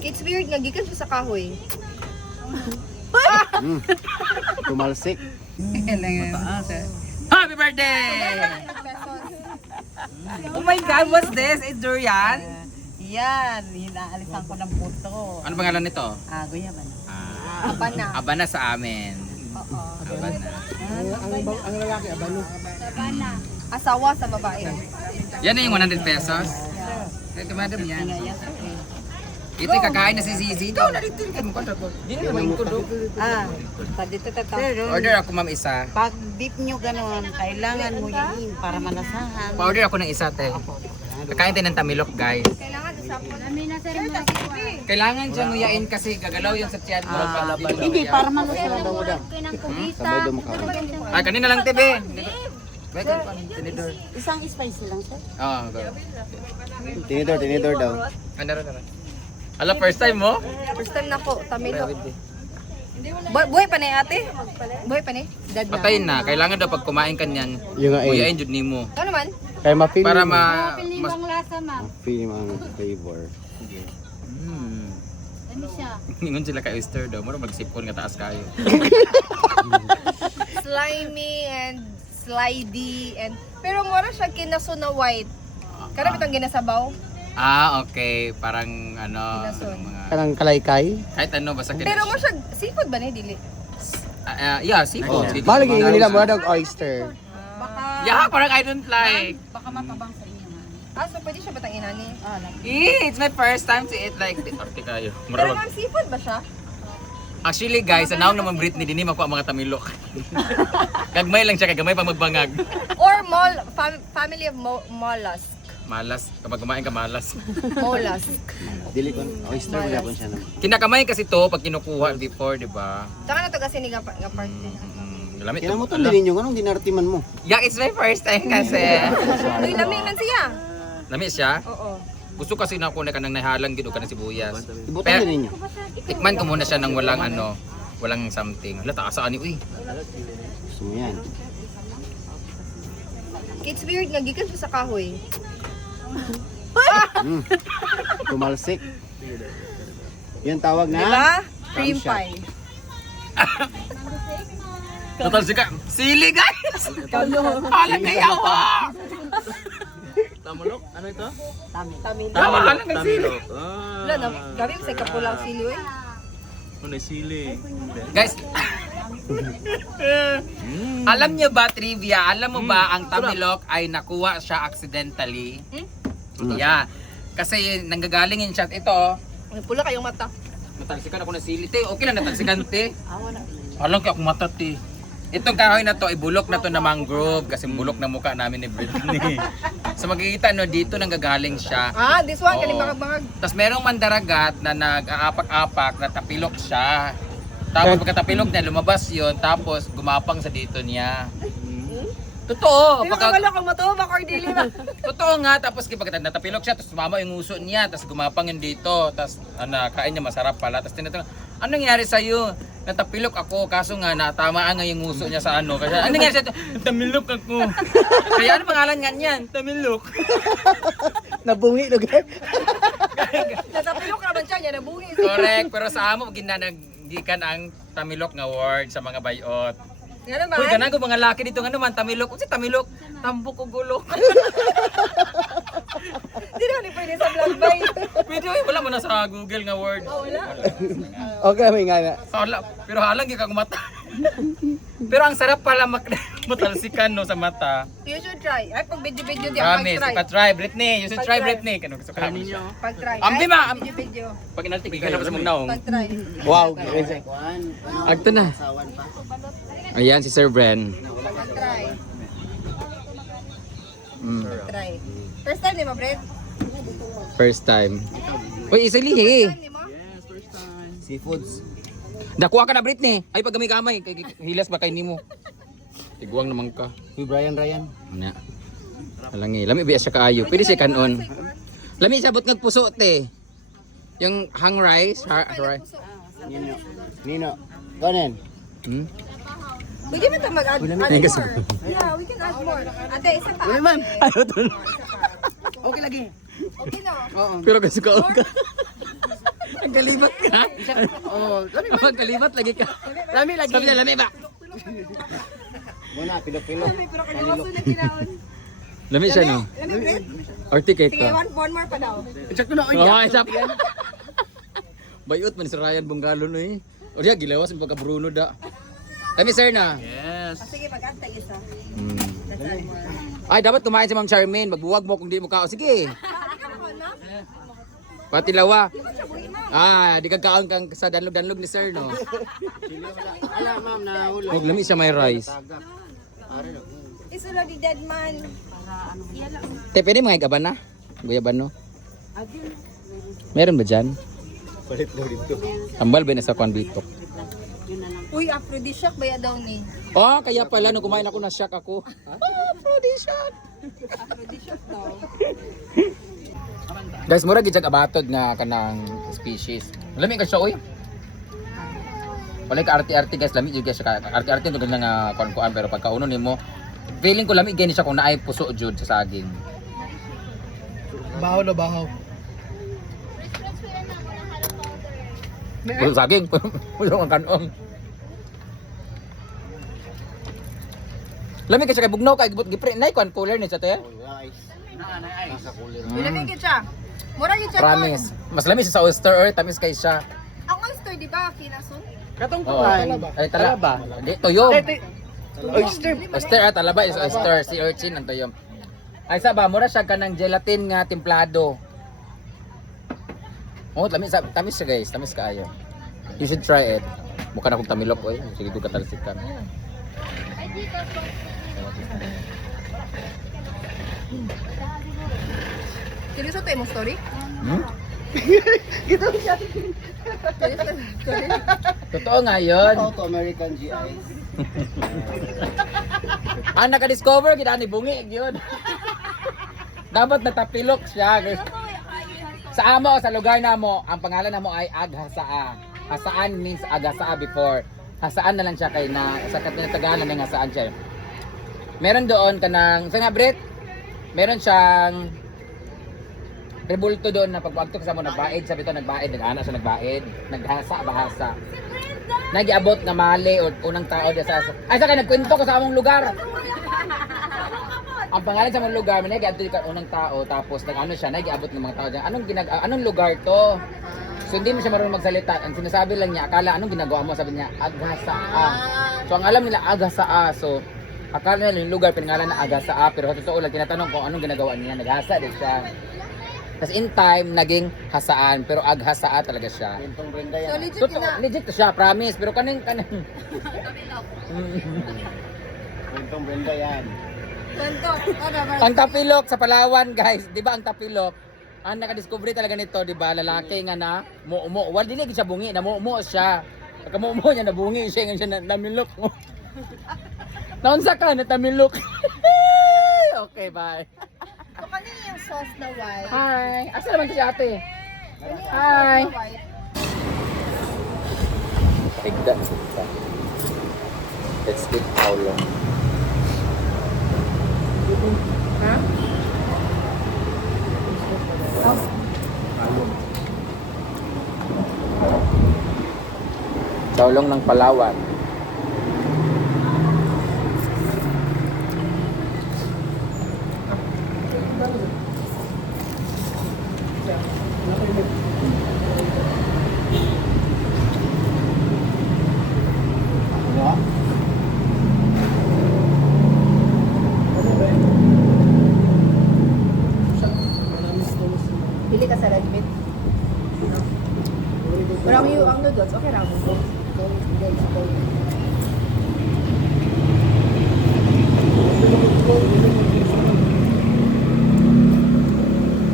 It's weird nga gikan siya sa kahoy. Tumalsik. Happy birthday! Oh my God, what's this? It's durian? Yan, hinaalisan ko ng puto. Ano pangalan nito? Guyaban. Abana. Abana sa amin. Oo. Abana. Ang lalaki, abano. Asawa sa babae. Yan na yung 100 pesos. Ito madam yan. Ito yung kakain na si Zizi. Ito, narito yung kontra ko. Di na naman ko do. Pag dito tata. Order ako ma'am isa. Pag dip nyo gano'n, kailangan mo yain para malasahan. Pa-order ako ng isa te. Kakain tayo ng tamilok guys. Kailangan sa sapon. Kailangan siya nguyain kasi gagalaw yung sa tiyan mo. Hindi, para malasahan. Sabay do mukha. Ay, kanina lang tebe. Baik ko tinidor. Isang spicy lang, sir. Oo, go. Tinidor daw. Ano ron? Ala, first time mo? First time na ko, Tamilok. Buhay pa ni ate? Buhay pa ni? Dad na. Patayin na. Kailangan daw pag kumain ka niyan, Yung nga nguyain jud nimo. Ano naman? Kaya ma-feel Para mo. mas Feel mo ang flavor. Ningon sila kay oyster daw, mura magsipon nga taas kayo. Slimy and slidey and pero mura siya kinaso na white. Karami itong ginasabaw. Ah, okay. Parang ano, Ginason. mga Kanang kalaykay. kahit ano basta Pero mo siya seafood ba ni dili? yeah, seafood. Sige. Balik yung nila mura daw oyster. Yeah, parang I don't like. Baka matabang sa inyo. So pwede siya batang inani. It's my first time to eat like this. Arte kayo. Pero ma'am, seafood ba siya? Actually guys, anaw naman Britney dinhi makuha mga tamilok. Gagmay lang siya kay gamay pa magbangag. Or family of mollusk. Malas, kapag kumain ka malas. Mollusk. Dili ko oyster mo yapon siya na. Kinakamay kasi to pag kinukuha before, di ba? Tsaka na to kasi nga part din. Lamit Kailan mo to din ninyo anong dinartiman mo? Yeah, it's my first time kasi. Uy, lami man siya. Lamit siya. Oo. Gusto kasi na ako na kanang nahalang gid o kanang sibuyas. Ibutan din ninyo. Tikman ko muna siya ng walang ano, walang something. Hala, taas ani uy. Gusto mo yan. It's weird nga gikan siya sa kahoy. Tumalsik. Yan tawag na? Diba? Cream shot. pie. Total sika. Sili guys. Hala kayo. Tamulok? Ano ito? Tamilok. Tama hala ng sili. Wala na, gabi mo sa kapulang sili eh. Ano sili? Guys, alam niyo ba trivia? Alam mo ba ang tamilok ay nakuha siya accidentally? Yeah. Kasi nanggagaling yung shot ito. Pula kayong mata. Natalsikan ako ng sili. Te, okay lang natalsikan te. Alam ka akong mata te. Itong kahoy na to, ibulok na to na mangrove kasi bulok na mukha namin ni Britney. So makikita no, dito nanggagaling siya. This one, Oo. kaning bangag-bangag. Tapos merong mandaragat na nag-aapak-apak na tapilok siya. Tapos pagkatapilok niya, lumabas yon tapos gumapang sa dito niya. Totoo! Di ba kabalo kang matubak or dili ba? Totoo nga, tapos kapag natapilok siya, tapos sumama yung uso niya, tapos gumapang yun dito, tapos kain niya masarap pala, tapos tinatanong, ano nangyari sa'yo? Natapilok ako, kaso nga natamaan nga yung uso niya sa ano. Kasi ano nangyari sa'yo? Tamilok ako. Kaya ano pangalan nga niyan? Tamilok. Nabungi lugar. Natapilok naman siya niya, nabungi. Correct, pero sa amo, ginanagikan ang tamilok nga word sa mga bayot. Nga naman. Uy, ganang ko mga laki dito nga naman, tamilok. Kung si tamilok, tambok o gulok. Di na ni pwede sa vlog bay. Pwede, wala mo na sa Google nga word. Wala. Okay, may nga na. Pero halang yung kang mata. Pero ang sarap pala matalsikan no sa mata. You should try. Ay, pag video-video di ako Promise, pag-try. ipa-try Britney. You should try Pag-try. Britney. Kano gusto ka namin siya. Pag-try. Ambi Ay, ma! Video-video. Pag inaltik, ikaw na pa sa mong naong. Pag-try. Wow. Agto na. Ayan si Sir Bren. Pag-try. Try. First time di mo, Brett? First time. Uy, isa lihi. Time di mo? Seafoods. Dakuha ka na Britney. Ay, pag gamay hilas ba kay nimo? Tiguang naman ka. Uy, Ryan. Nya. Alangi, lami biya siya kaayo. Pwede siya kanon. Lami siya but nagpuso te. Yung hang rice, rice. Nino. Ganon. Hmm? Pwede mo ito mag-add Ay, kasi- more. Yeah, we can add more. Ate, isa pa. Uy, ma'am. Ayaw to. Okay lagi. Okay no? Oo. Pero kasi ka. Ang kalibat ka. Oh, lami ba? Ang kalibat lagi ka. Lami lagi. Sabi niya, lami ba? Muna, pilok-pilok. Pero kalimutan na kinaon. Lami siya no? Articate Sige, ka. one more pa daw. Sakto na, Oh, isa pa. Bayot man si Ryan Bungalo no eh. O diya, gilawas yung pagka-Bruno da. Kami sir na. Yes. Sige, mag-antay isa. Ay, dapat kumain si Ma'am Charmaine. Magbuwag mo kung di mo kao. Sige. Pati lawa. Ah, di kagkaon kang sa danlog-danlog ni sir, no? Ala, ma'am, nahulog. Huwag lami siya may rice. Isulo di dead man. Te, pwede mga igaban na? Guyaban, no? Meron ba dyan? Palit daw dito. Tambal ba na sa kwan dito? Uy, aphrodisiac ba ya daw ni? Oh, kaya pala, nung kumain ako, na-shock ako. Aphrodisiac! Aphrodisiac daw. Guys, mura gid abatod nga kanang species. Lami ka siya oy. Wala ka arti-arti guys, lami jud siya ka. Arti-arti to nga kuan-kuan pero pagkauno nimo, feeling ko lami gani siya kung naay puso jud sa saging. Bahaw na bahaw. Puso saging, puso ang kanon. Lami ka siya kay bugnaw kay gipre nay kuan cooler ni sa to ya. Rice. Nasa cooler. Ilamig siya. Mura gid siya. Promise. Mas lami siya sa oyster or tamis kay siya. Ang oyster di ba kinason? Katong Oh, ay talaba. Di toyong. Oyster. Oyster at talaba is oyster, si urchin ang toyong. Ay sa ba mura siya kanang gelatin nga templado. Oh, tamis siya guys, tamis kaayo. You should try it. Mukha na kong tamilok oy. Sige ko katalsikan. Seryoso to mo story? Hmm? Seryoso story? Totoo nga yun. How to American GI. Naka-discover kita ni bungi yun. Dapat natapilok siya. Sa amo, sa lugar na mo, ang pangalan na mo ay Aghasaa. Hasaan means Aghasaa before. Hasaan na lang siya kay na sa katinatagalan ng hasaan siya. Meron doon kanang, sa nga Brit, meron siyang rebulto doon na pagpagtok sa mo nagbaid, sabi to nagbaid, nag-ana siya nagbaid, naghasa, bahasa. Nagiabot na mali o unang tao diya sa ay saka nagkwento ko sa among lugar. Ang pangalan sa among lugar, may nagiabot ka unang tao tapos nag-ano siya, nagiabot ng mga tao diyan. Anong lugar to? So hindi mo siya marunong magsalita. Ang sinasabi lang niya, akala anong ginagawa mo? Sabi niya, Aghasaa. So ang alam nila Aghasaa. So akala nila yung lugar pinangalan na Aghasaa, pero sa totoo lang tinatanong kung anong ginagawa niya, naghasa din siya. Tapos in time, naging hasaan, pero Aghasaa talaga siya. Kwentong Brenda So yan. legit Totoo, na. legit to siya, promise. Pero kaning Kwentong Brenda yan. Kwento. ang tapilok sa Palawan, guys. Di ba ang tapilok? Ang nakadiscovery talaga nito, di ba? Lalaki nga na, muumo. Wala, dili siya bungi, namuumo siya. Pagkamuumo niya, nabungi siya, nga siya namilok mo. Naunsa ka, natamilok. Okay, bye. So kanina yung sauce na white. Hi. Asa naman to si ate? Kanina yung Hi. sauce na white. Tigda. Let's eat how long. Ha? Saulong ng Palawan. Ano? Pili ka sa red meat. Marami yung ang noodles. Okay lang.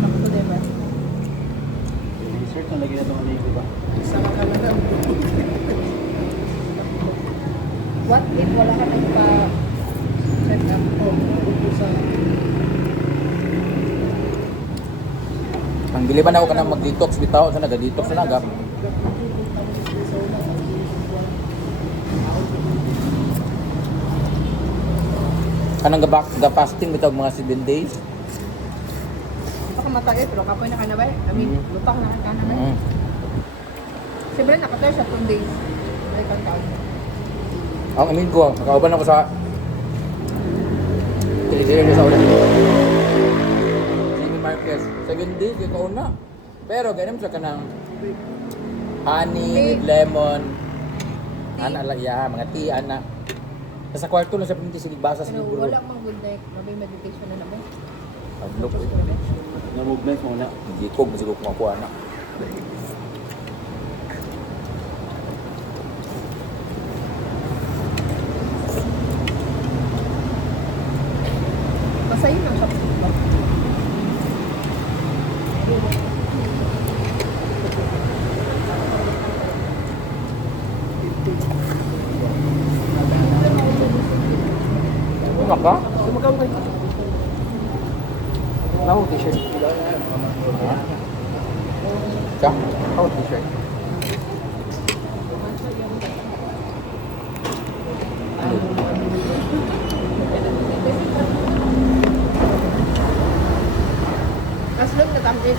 Ako diba? Dessert na lagi na itong ano, di ba? What if wala ka nagpa-check up? Ang biliban ako ka na mag-detox bitaw, sa nag-detox na nagap. Kanang ga-fasting bitaw mga 7 days. Baka matagay pero kapoy na ka na ba? I mean, lupak na ka na ba? Siyempre, nakatayo siya 2 days. May kantawin. Ang amigo, nakauban ako sa Kilikili sa ulan. Jimmy Marquez. 7 days, kaya kauna. Pero ganun siya ka ng honey with lemon. Ana lang, yeah, mga tea, ana. Sa kwarto na siya piniti sa basa sa Pero libro. wala mang good night. Mabay meditation na naman. Pag-look. Na-movement muna. Hindi ko, siguro kumakuha na. Masayin lang siya. Ano ka? Ako, t-shirt. Siya? Ako, t-shirt. Kaslog na tamit.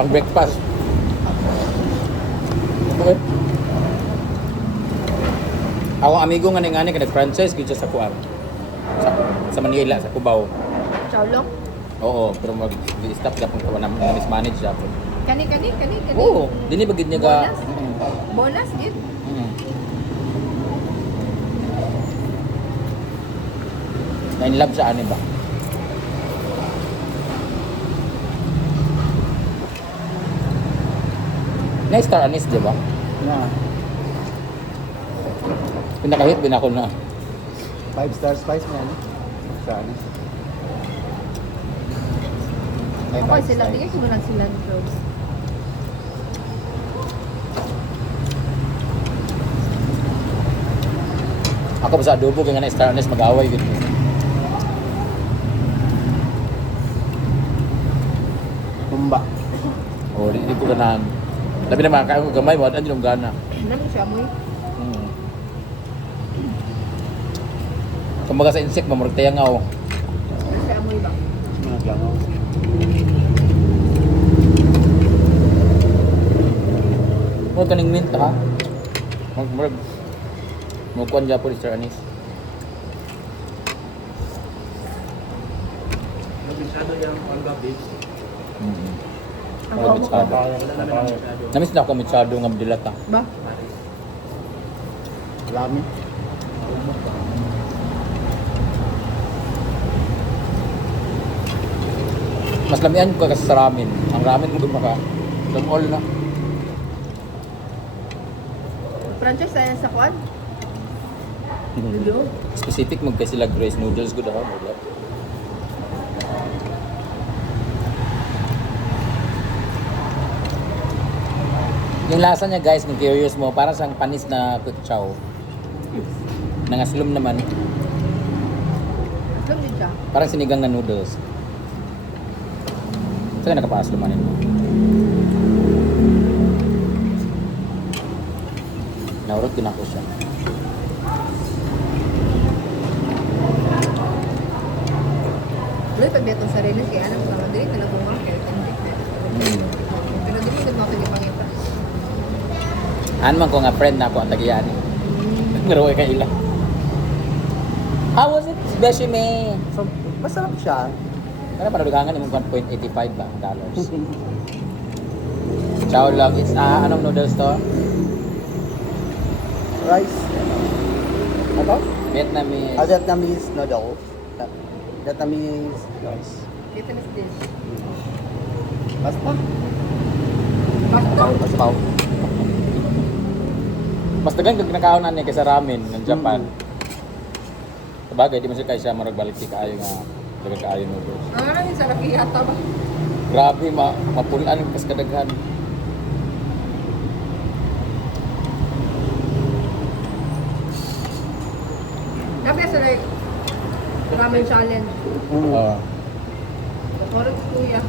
Pang breakfast. Okay. Ako amigo nga nga ka nag-franchise kaya sa Kuan. Sa Manila, sa Cubao. Chowlok. Oo, pero mag-stop ka pang kawan na mismanage siya. Kani. Oo, dini bagid niya ka. Bonus? Bonus, gid. Na in love sa ani ba? Nice star anis, di ba? Na. Pinakahit din ako na. 5-star spice mo yan. Sa ano? May Ako five sila, stars. bigay ko lang sila ng clothes. Ako pa sa adobo kaya nga na star anis mag-away yun. Tumba. O, di ko ganahan. Labi na makakain ko gamay mo, at yung gana. Ano siya mo eh? Kumbaga sa insect, mamurag tayo nga o. Ano siya mo ba? Mga gangaw. Murag kaning mint ha? Murag. Mugkuhan dyan po, Sir Anis. Masyado yung on gabi. Ang Murag mitsado. Napakayo. Namiss na ako mitsado ng abdilata. Ba? Lami. Mas lamian ko kasi sa ramen. Ang ramen mo doon maka. All na. Franchise tayo sa kwan? Hello? Specific mag kasi sila Grace noodles good ako. Yung lasa niya guys, kung curious mo, parang siyang panis na quick chow. Nangaslum naman. Aslom din siya. Parang sinigang na noodles. Saan ka nakapaslumanin mo? Naurot din ako siya. Luloy pag beto sa rinis, kaya alam ko naman, dili talagang mga kaya hindi. Pero dili ka mga pagipangita. Ano man ko nga friend na ako ang tagiyani. Ngaroy ka ila. How was it, Beshi me? So, masarap siya. Ano pa nadugangan yung 1.85 ba dollars? Chow lang. It's anong noodles to? Rice. Ano? Vietnamese. Vietnamese noodles. Vietnamese rice. Vietnamese dish. Basta. Basta. Basta. Mas dagan kag kinakaonan niya kaysa ramen ng Japan. Sabagay, di man siya kaya siya maragbalik kaayo nga dagan kaayo noodles. Ano rin sa laki yata ba? Grabe, mapulan kas kadaghan. Dapat sa like ramen challenge. Oo. Oras kuya.